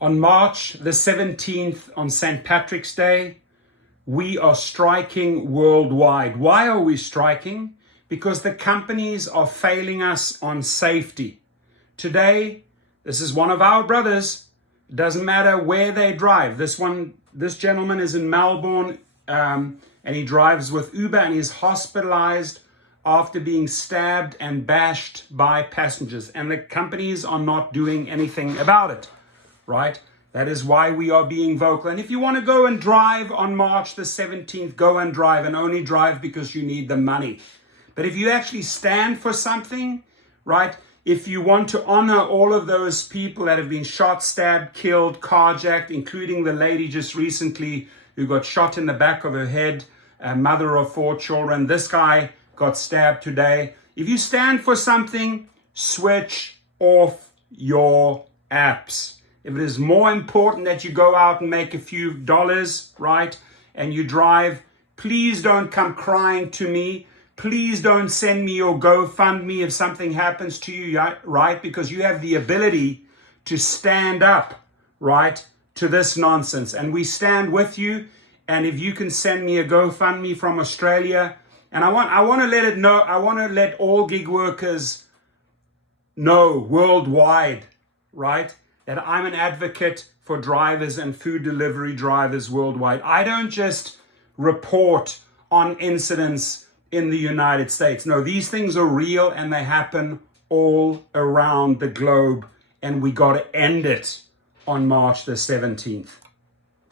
On March the 17th, on St. Patrick's Day, we are striking worldwide. Why are we striking? Because the companies are failing us on safety. Today, this is one of our brothers. It doesn't matter where they drive. This gentleman is in Melbourne, and he drives with Uber, and he's hospitalized after being stabbed and bashed by passengers. And the companies are not doing anything about it. Right? That is why we are being vocal. And if you want to go and drive on March the 17th, go and drive, and only drive because you need the money. But if you actually stand for something, right? If you want to honor all of those people that have been shot, stabbed, killed, carjacked, including the lady just recently who got shot in the back of her head, a mother of 4 children. This guy got stabbed today. If you stand for something, switch off your apps. If it is more important that you go out and make a few dollars, right, and you drive, please don't come crying to me. Please don't send me your GoFundMe if something happens to you, right? Because you have the ability to stand up, right, to this nonsense. And we stand with you. And if you can send me a GoFundMe from Australia, and I want to let all gig workers know worldwide, right, that I'm an advocate for drivers and food delivery drivers worldwide. I don't just report on incidents in the United States. No, these things are real and they happen all around the globe, and we got to end it on March the 17th.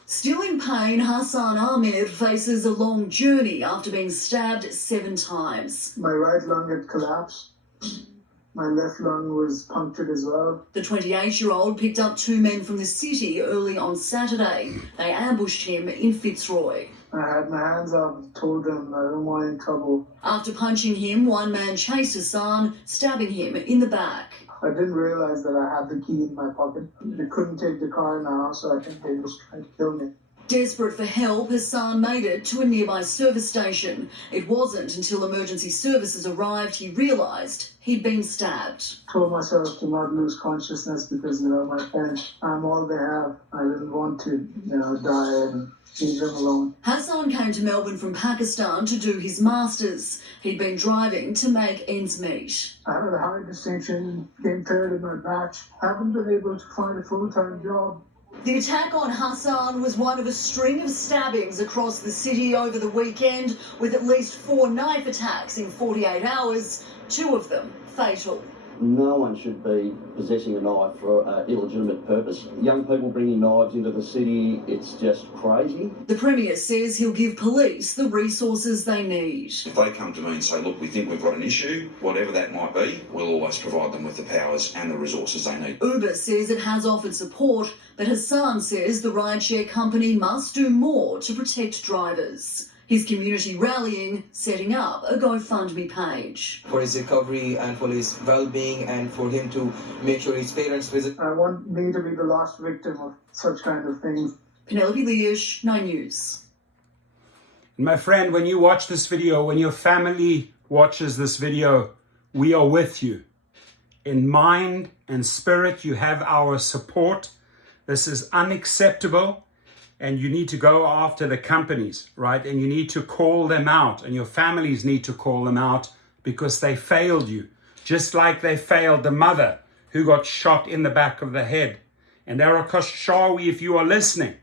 Still in pain, Hassan Ahmed faces a long journey after being stabbed 7 times. My right lung had collapsed. My left lung was punctured as well. The 28-year-old picked up 2 men from the city early on Saturday. They ambushed him in Fitzroy. I had my hands up, told them I don't want any trouble. After punching him, one man chased Hassan, stabbing him in the back. I didn't realize that I had the key in my pocket. They couldn't take the car now, so I think they were trying to kill me. Desperate for help, Hassan made it to a nearby service station. It wasn't until emergency services arrived he realised he'd been stabbed. I told myself to not lose consciousness because, my parents, I'm all they have. I didn't want to, die and leave them alone. Hassan came to Melbourne from Pakistan to do his masters. He'd been driving to make ends meet. I had a high distinction, came third in my batch. Haven't been able to find a full-time job. The attack on Hassan was one of a string of stabbings across the city over the weekend, with at least 4 knife attacks in 48 hours, 2 of them fatal. No one should be possessing a knife for an illegitimate purpose. Young people bringing knives into the city, it's just crazy. The Premier says he'll give police the resources they need. If they come to me and say, look, we think we've got an issue, whatever that might be, we'll always provide them with the powers and the resources they need. Uber says it has offered support, but Hassan says the rideshare company must do more to protect drivers. His community rallying, setting up a GoFundMe page. For his recovery and for his well-being and for him to make sure his parents visit. I want me to be the last victim of such kind of things. Penelope Leash, 9 News. My friend, when you watch this video, when your family watches this video, we are with you. In mind and spirit, you have our support. This is unacceptable. And you need to go after the companies, right? And you need to call them out, and your families need to call them out because they failed you. Just like they failed the mother who got shot in the back of the head. And Eric Shawi, if you are listening,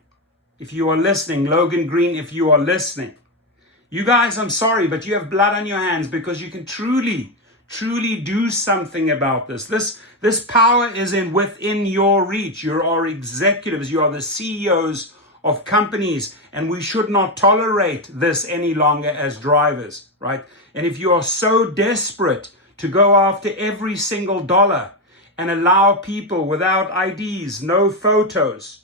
Logan Green, if you are listening, you guys, I'm sorry, but you have blood on your hands because you can truly do something about this. This power is within your reach. You are executives. You are the CEOs of companies, and we should not tolerate this any longer as drivers, right? And if you are so desperate to go after every single dollar and allow people without IDs, no photos,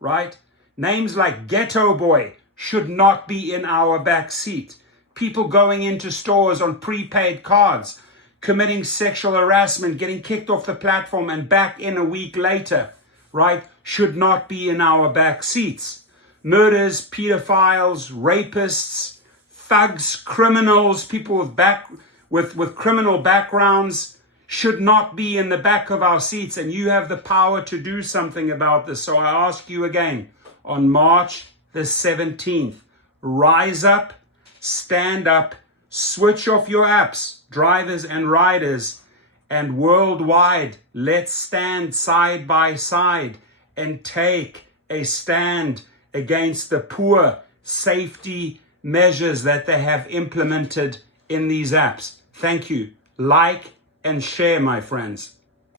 right? Names like Ghetto Boy should not be in our back seat. People going into stores on prepaid cards, committing sexual harassment, getting kicked off the platform and back in a week later, right? Should not be in our back seats. Murders, pedophiles, rapists, thugs, criminals, people with criminal backgrounds should not be in the back of our seats, and you have the power to do something about this. So I ask you again, on March the 17th, rise up, stand up, switch off your apps, drivers and riders, and worldwide, let's stand side by side and take a stand against the poor safety measures that they have implemented in these apps. Thank you. Like and share, my friends.